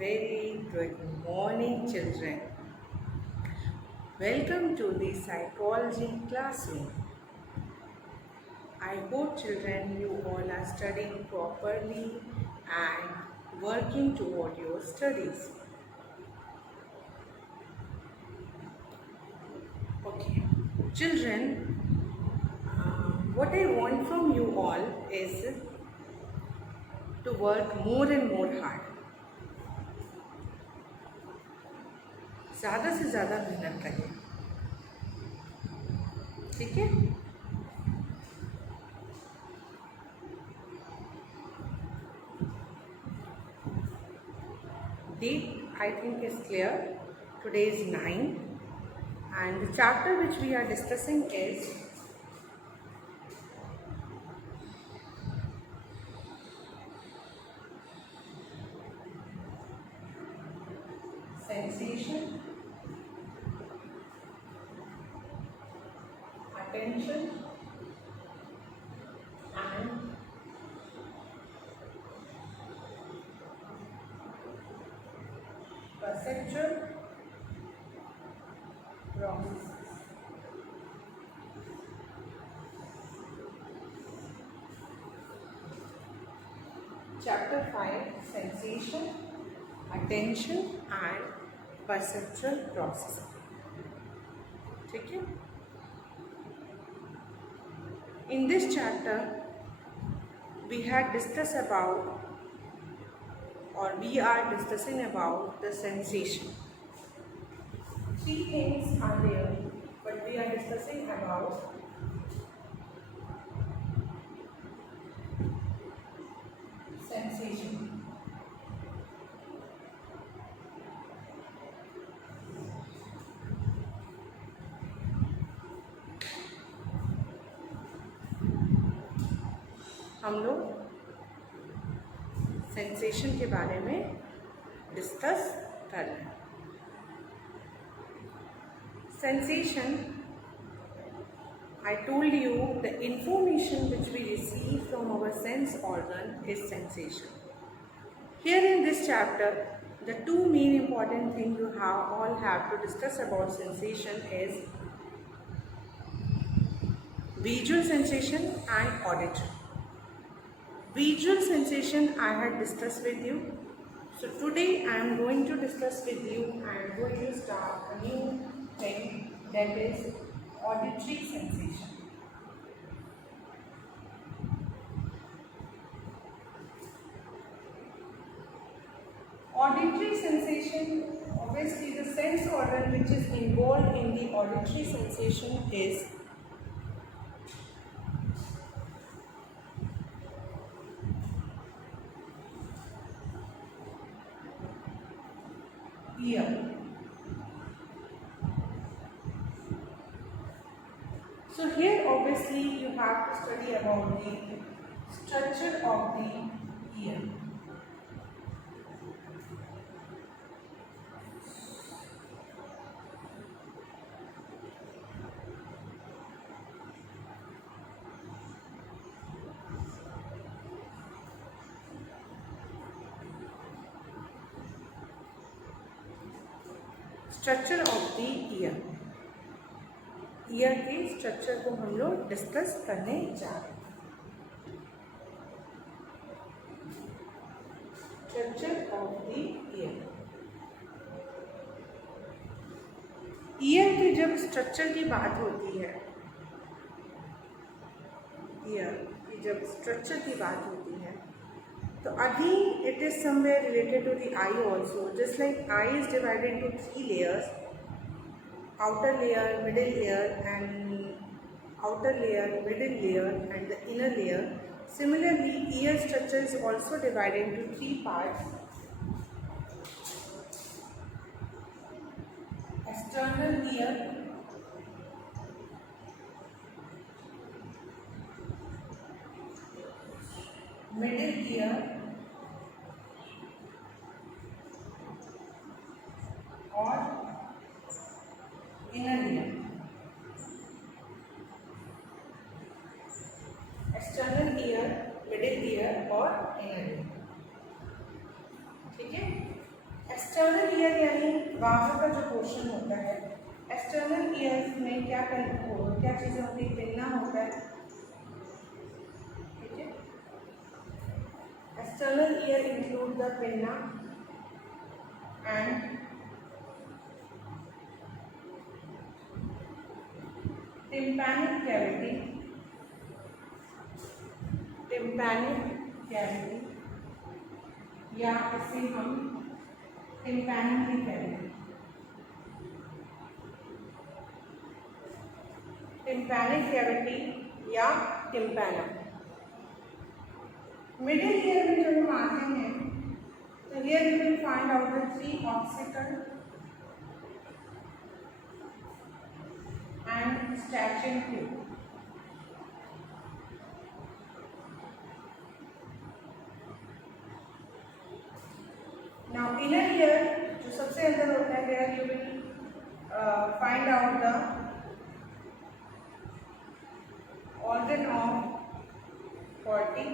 very good morning, children. Welcome to the psychology classroom. I hope, children, you all are studying properly and working toward your studies. Okay, children, what I want from you all is to work more and more hard. ज़्यादा से ज़्यादा मेहनत करें, ठीक है? Date, I think, is clear. Today is 9 and the chapter which we are discussing is sensation, attention and perceptual processes. Chapter 5, sensation, attention and perceptual process. ठीक है? In this chapter, we had discussed about or we are discussing about the sensation. 3 things are there, but we are discussing about sensation. हम लोग sensation के बारे में discuss कर रहे हैं. Sensation, I told you the information which we receive from our sense organ is sensation. Here in this chapter, the two main important things you all have to discuss about sensation is visual sensation and auditory. Visual sensation I had discussed with you. So today I am going to discuss with you. I am going to start a new thing, that is auditory sensation. Auditory sensation, obviously the sense organ which is involved in the auditory sensation is ear. So here obviously you have to study about the structure of the ear. Structure of the year. Year के structure को हम लोग discuss करने जा रहे हैं. Structure of the year. Year के जब स्ट्रक्चर की बात होती है, ईयर की जब स्ट्रक्चर की बात होती है, so again it is somewhere related to the eye also. Just like eye is divided into 3 layers, outer layer, middle layer and outer layer, middle layer and the inner layer. Similarly, ear structure is also divided into 3 parts. External ear, middle ear और inner ear. External ear, middle ear और inner ear. ठीक है? External ear यानी बाहर का जो portion होता है, एक्सटर्नल ईयर में क्या चीज़ें होती है, पिन्ना होता है, ठीक है। External ear include the pinna and tympanic cavity, या इसे हम टिम्पैनिक भी कहेंगे, टिम्पैनिक कैविटी या टिम्पैना। मिडिल ईयर में जब हम आते हैं तो here we will find out the 3 ossicle and eustachian tube. Now inner ear जो सबसे अंदर होता है, there you will find out the organ of Corti,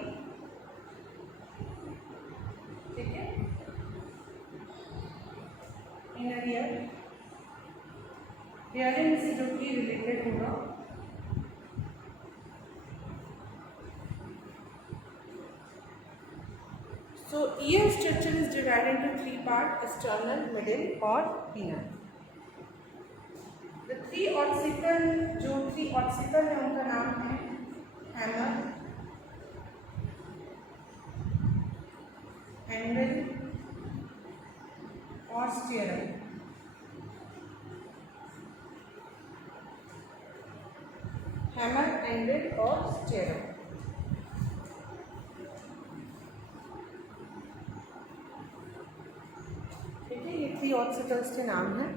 ठीक है। inner ear hearing से जो कि रिलेटेड होगा, so ear structure is divided into 3 parts: external, middle और inner। The 3 ऑक्सिकल है उनका नाम है हैमर, हैंडल और स्टीयरम। हैमर, हैंडल और स्टीयरम। ये 3 ऑक्सिकल्स के नाम हैं।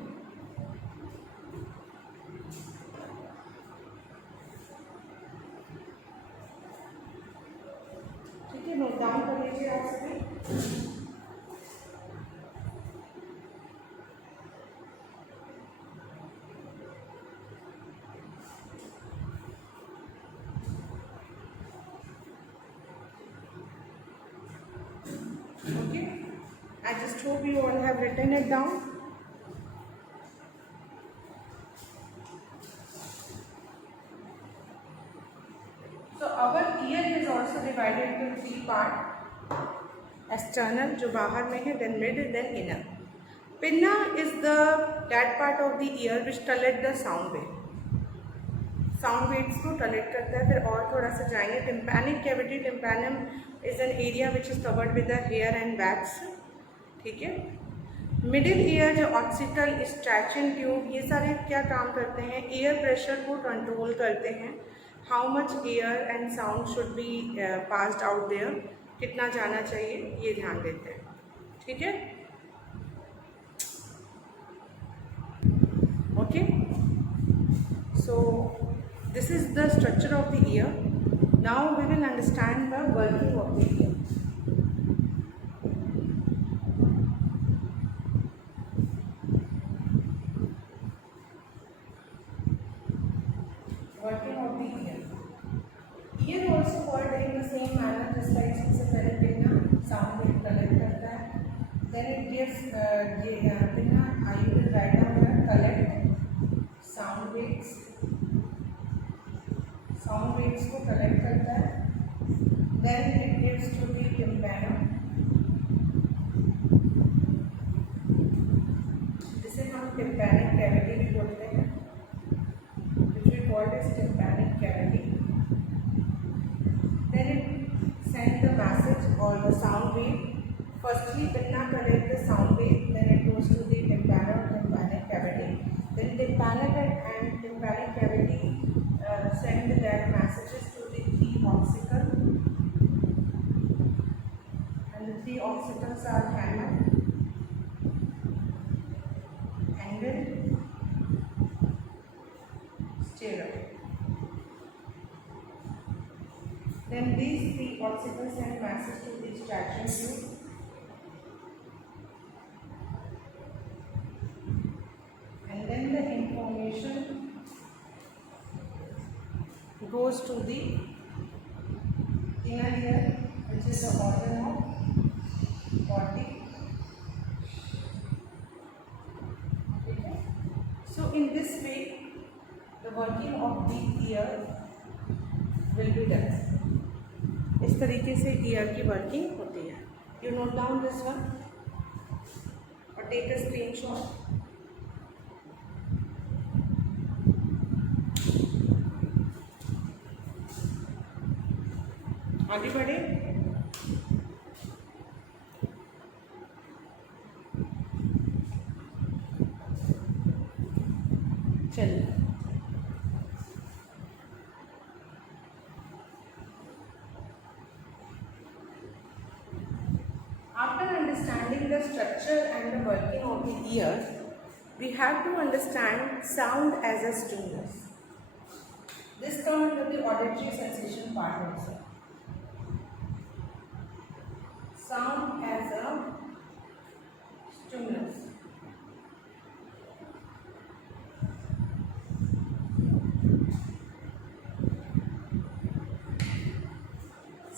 ठीक है, नोट डाउन कर लीजिए आप सभी। Okay, I just hope you all have written it down. So our ear is also divided into 3 parts: external जो बाहर में है, then middle, then inner. Pinna is that part of the ear which collect the sound wave. Sound waves को collect करता है। फिर और थोड़ा सा जाएंगे, tympanic cavity, tympanum is an area which is covered with the hair and wax, ठीक है। मिडिल ईयर जो ऑक्सिकल, स्ट्रैचिंग ट्यूब, ये सारे क्या काम करते हैं, एयर प्रेशर को कंट्रोल करते हैं। How much air and sound should be passed out there, कितना जाना चाहिए, ये ध्यान देते हैं, ठीक है। Okay, so this is the structure of the ear. Now we will understand the working of the ear. Working of the ear. Ear also worked in the same manner, just like सबसे पहले pinna sound wave collect करता है, then it gives pinna, you will write down here, collect sound waves को collect करता है, then it gives to the tympanum, जिसे हम tympanic cavity भी बोलते हैं, which we call as tympanic cavity. Then it sends the message or the sound wave. Firstly, pinna collect the sound wave, then it goes to the tympana or tympanic cavity. Then tympanic and tympanic cavity send their messages to the 3 occipitals, and the 3 occipitals are hammer, angle, sternum. Then these 3 occipitals send message to the extraction tube, and then the information goes to the inner ear, which is the organ of body, working of the year will be done. इस तरीके से year की working होती है। You note down this one और take a screenshot. आगे बढ़े। चलिए, after understanding the structure and the working of the ear, we have to understand sound as a stimulus. This comes with the auditory sensation part also. Sound as a stimulus.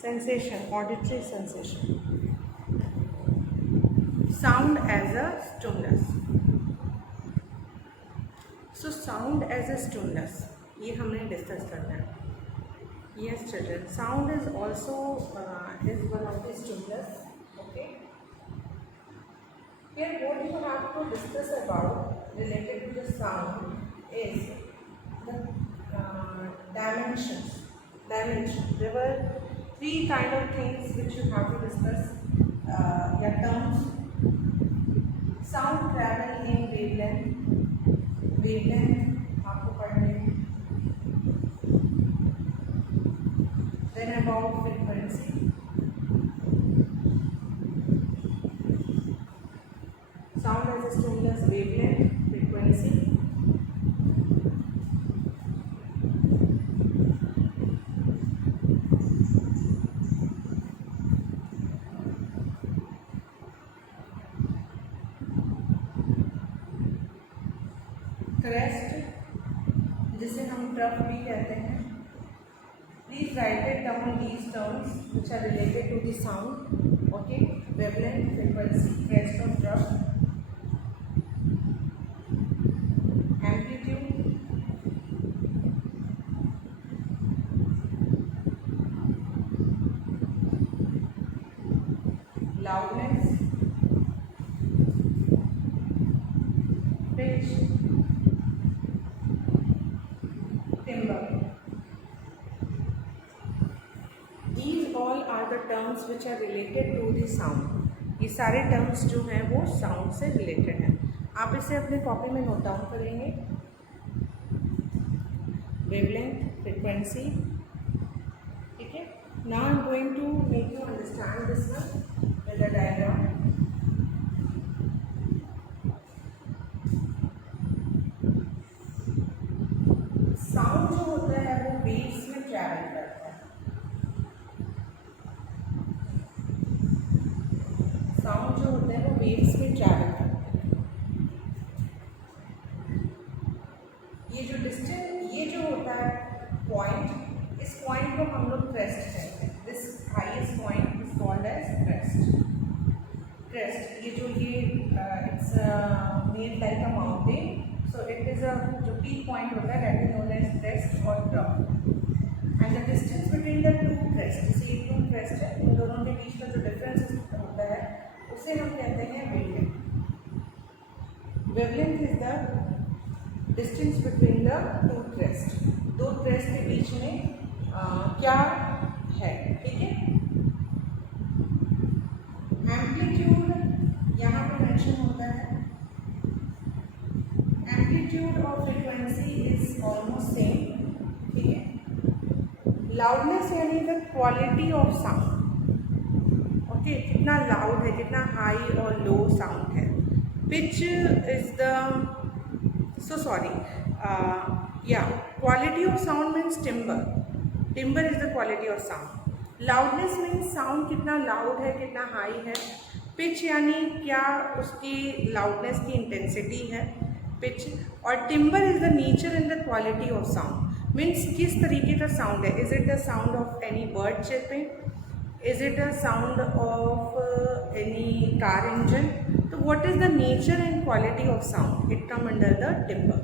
Sensation, auditory sensation. Sound as a stimulus. So sound as a stimulus, ये हमने discuss करना है. Yes children, sound is also is one of the stimulus. Okay. Here what you have to discuss about related to the sound is the dimensions. There were three kind of things which you have to discuss. Your terms. Sound travel in wavelength आपको पढ़ने. Then about frequency. Sound as a stimulus, wavelength, frequency. Crest, जिसे हम trough भी कहते हैं. Please write it down these terms which are related to the sound. Okay, wavelength, frequency, crest or trough, amplitude, loudness, pitch, timbre. These all are the terms which are related to the sound. ये सारे terms जो हैं वो sound से related हैं. आप इसे अपने कॉपी में नोट डाउन करेंगे. Wavelength, frequency. ठीक है. Now I am going to make you understand this one with a diagram. Sound जो होता है वो वेव्स में ट्रैवल करता है. साउंड जो होता है वो वेव्स में ट्रैवल करता है. ये जो डिस्टेंस, ये जो होता है पॉइंट, इस पॉइंट को हम लोग क्रेस्ट कहते हैं. This highest point is called as crest. Crest, ये जो it's made like a mountain. So it is a जो peak point होता है that is known as crest or trough. And the distance between the two crests, जैसे ये two crest है, इन दोनों के बीच का जो डिफरेंस होता है उसे हम कहते हैं wavelength. Wavelength is the distance between the two crest. दो क्रेस्ट के बीच में क्या है. ठीक है. एम्पलीट्यूड यहाँ पे मेंशन होता है. एम्पलीट्यूड और फ्रीक्वेंसी इज ऑलमोस्ट सेम. ठीक है. लाउडनेस यानी the quality of sound. Okay, कितना लाउड है, कितना हाई और लो साउंड है. Pitch is the quality of sound means timber is the quality of sound. Loudness means sound कितना लाउड है, कितना हाई है. पिच यानी क्या उसकी लाउडनेस की इंटेंसिटी है, पिच. और timbre is the nature and the quality of sound means किस तरीके का साउंड है. Is it the sound of any bird chirping, is it the sound of any car engine. तो what is the nature and quality of sound, it come under the timbre.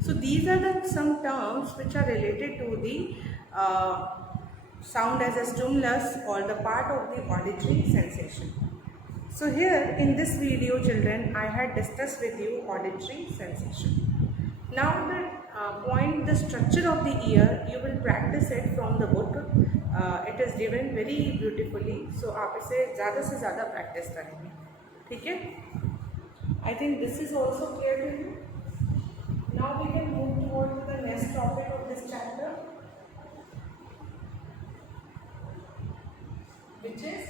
So these are the some terms which are related to the sound as a stimulus or the part of the auditory sensation. So here in this video children, I had discussed with you auditory sensation. Now the structure of the ear, you will practice it from the book. It is given very beautifully. So आप इसे ज़्यादा से ज़्यादा practice करेंगे, ठीक है? I think this is also clear to you. Now we can move toward to the next topic of this chapter, which is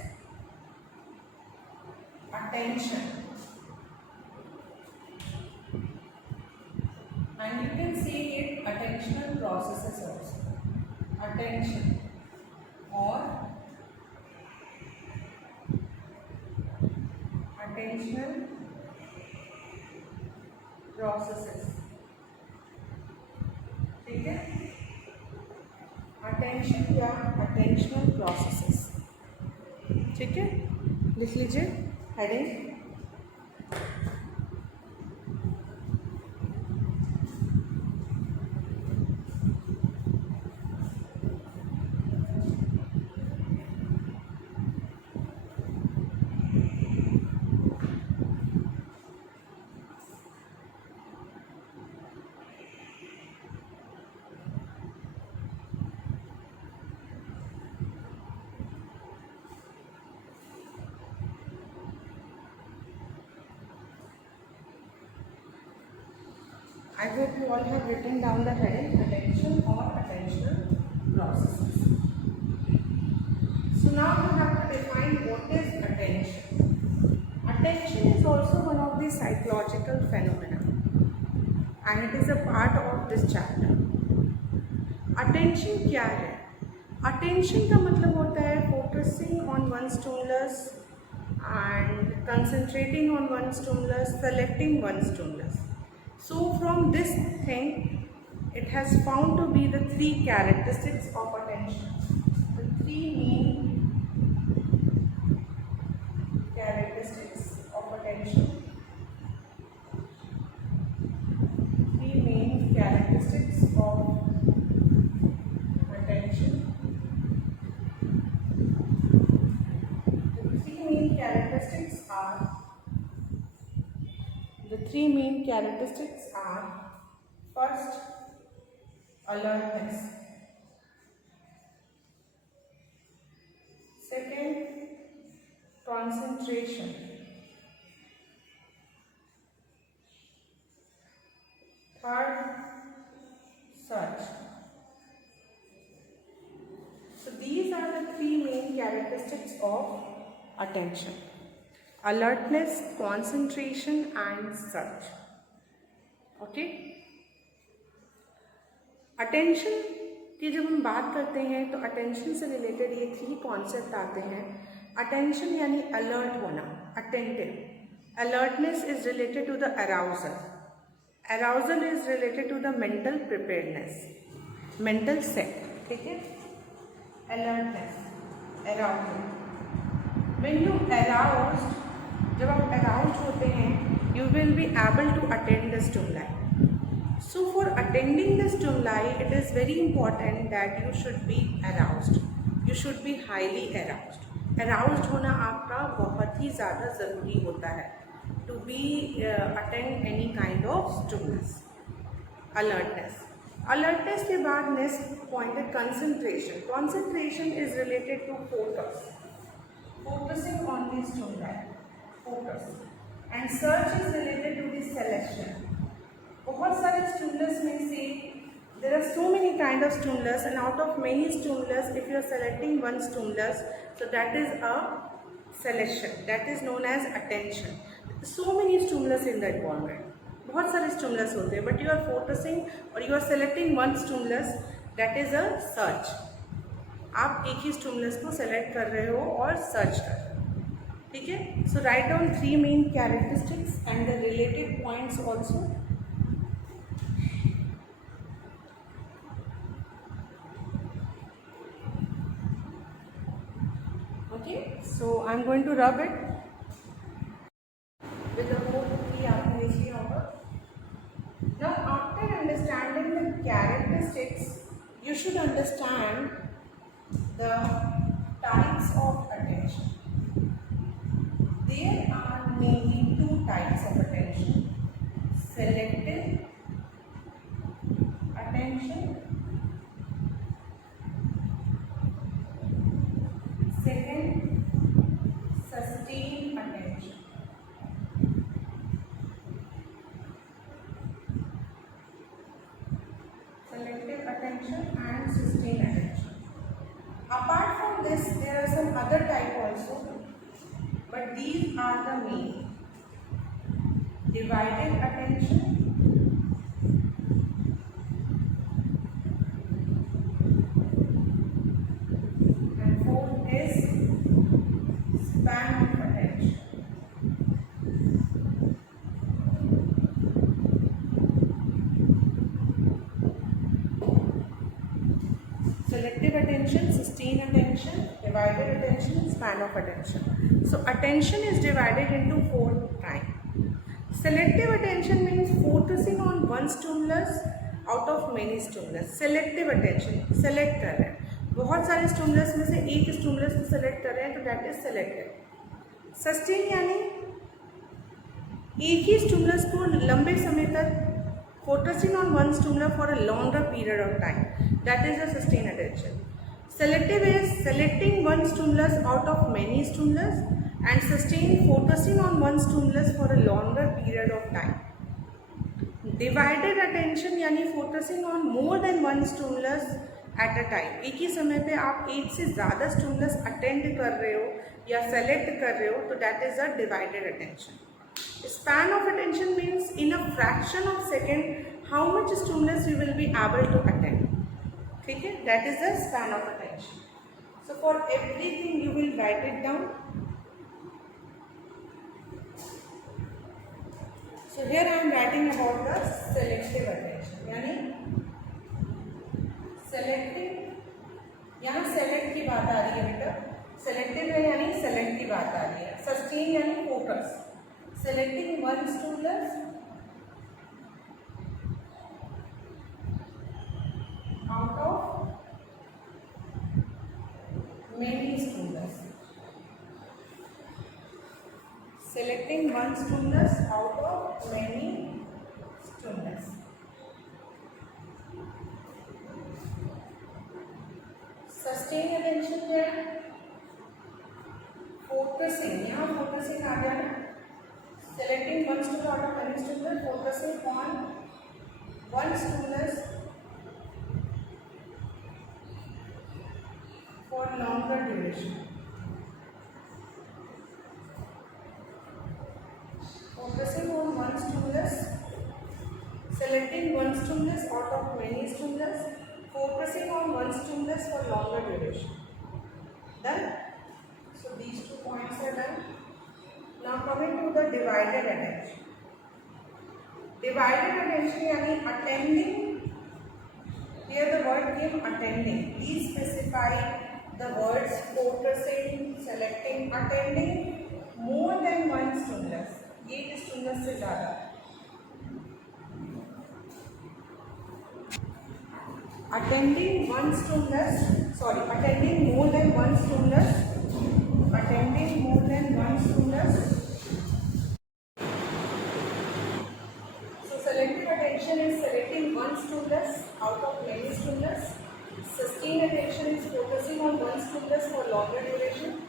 attention. And you can see it attentional processes also. Attention or attentional processes. ठीक है? Attention या attentional processes. ठीक है? लिख लीजिए heading. I hope you all have written down the heading attention or attentional processes. So now you have to define what is attention. Attention is also one of the psychological phenomena and it is a part of this chapter. Attention क्या है? Attention का मतलब होता है focusing on one stimulus and concentrating on one stimulus, selecting one stimulus. So from this thing, it has found to be the three characteristics of attention. The three main characteristics of attention. Three main characteristics of attention. The three main characteristics are first, alertness. Second, concentration. Third, search. So these are the three main characteristics of attention. Alertness, concentration and search. Okay? Attention की जब हम बात करते हैं तो attention से related ये three concept आते हैं. Attention यानी alert होना, attentive. Alertness is related to the arousal. Arousal is related to the mental preparedness, mental set. ठीक है? Alertness, arousal. When you aroused, जब आप aroused होते हैं, you will be able to attend the stimuli. So for attending the stimuli, it is very important that you should be aroused. You should be highly aroused. Aroused होना आपका बहुत ही ज़्यादा ज़रूरी होता है to be attend any kind of stimulus. Alertness. Alertness के बाद next point है concentration. Concentration is related to focus. Focusing on the stimuli. Focus. And search is related to the selection. बहुत सारे stimulus में से there are so many kind of stimulus and out of many stimulus if you are selecting one stimulus, so that is a selection, that is known as attention. So many stimulus in the environment, बहुत सारे stimulus होते हैं, but you are focusing or you are selecting one stimulus, that is a search. आप एक ही stimulus को select कर रहे हो और search कर रहे हो, ठीक है? So write down three main characteristics and the related points also. Okay, so I'm going to rub it with the whole tree. Now after understanding you should understand the types of attention. There are mainly two types of attention: selective attention, second, sustained attention. Selective attention and sustained attention. Apart from this, there are some other type also, but these are the main: divided attention, and fourth is span of attention. Selective attention, sustained attention, divided attention, span of attention. So attention is divided into four types. Selective attention means focusing on one stimulus out of many stimulus. Selective attention, select कर रहे हैं, बहुत सारे stimulus में से एक stimulus को select कर रहे हैं, तो दैट इज सेलेक्टिव. सस्टेन यानी एक ही स्टिमुलस को लंबे समय तक focusing on one stimulus for a longer period of time, that is the sustained attention. Selective is selecting one stimulus out of many stimulus, and sustained focusing on one stimulus for a longer period of time. Divided attention यानी focusing on more than one stimulus at a time. एक ही समय पे आप एक से ज़्यादा stimulus attend कर रहे हो या select कर रहे हो, तो that is a divided attention. Span of attention means in a fraction of second how much stimulus you will be able to attend. ठीक है, that is the span of attention. So for everything you will write it down. So here I am writing about the selective attention. यानी selective, यहाँ select की बात आ रही है बेटा. Selective है यानी select की बात आ रही है. Sustain यानी focus. Selecting one stimulus out of many stimulus. Selecting one stimulus out of many stimulus. Sustained attention क्या है? Focusing, यहाँ focusing आ गया ना. Selecting one stimulus out of many stimulus, focusing on one stimulus for longer duration. Focusing on one stimulus, selecting one stimulus out of many stimulus, focusing on one stimulus for longer duration. Done? So these 2 points are done. Now coming to the divided attention. Divided attention यानी attending. Here the word came attending. Please specify the words focusing, selecting, attending more than one stimulus. एक stimulus से ज़्यादा. Attending one stimulus. Sorry, attending more than one stimulus. Attending more than one stimulus. So selective attention is selecting one stimulus out of many stimulus. Sustained attention is focusing on one stimulus for longer duration.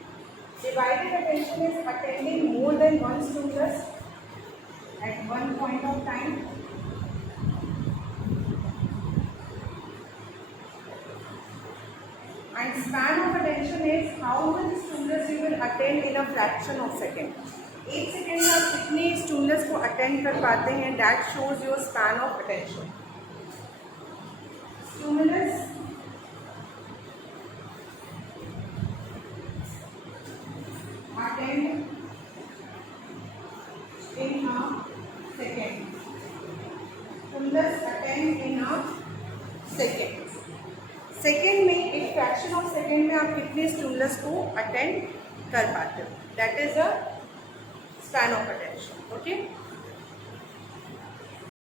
Divided attention is attending more than one stimulus at one point of time. And span of attention is how many stimulus you will attend in a fraction of second. एक second में आप कितने stimulus को attend कर पाते हैं, that shows your span of attention. Stimulus attend in a second. Stimulus attend in a second. Second में एक फ्रैक्शन ऑफ सेकेंड में आप कितने स्टिमुलस को अटेंड कर पाते हो, that is a span of attention. Okay.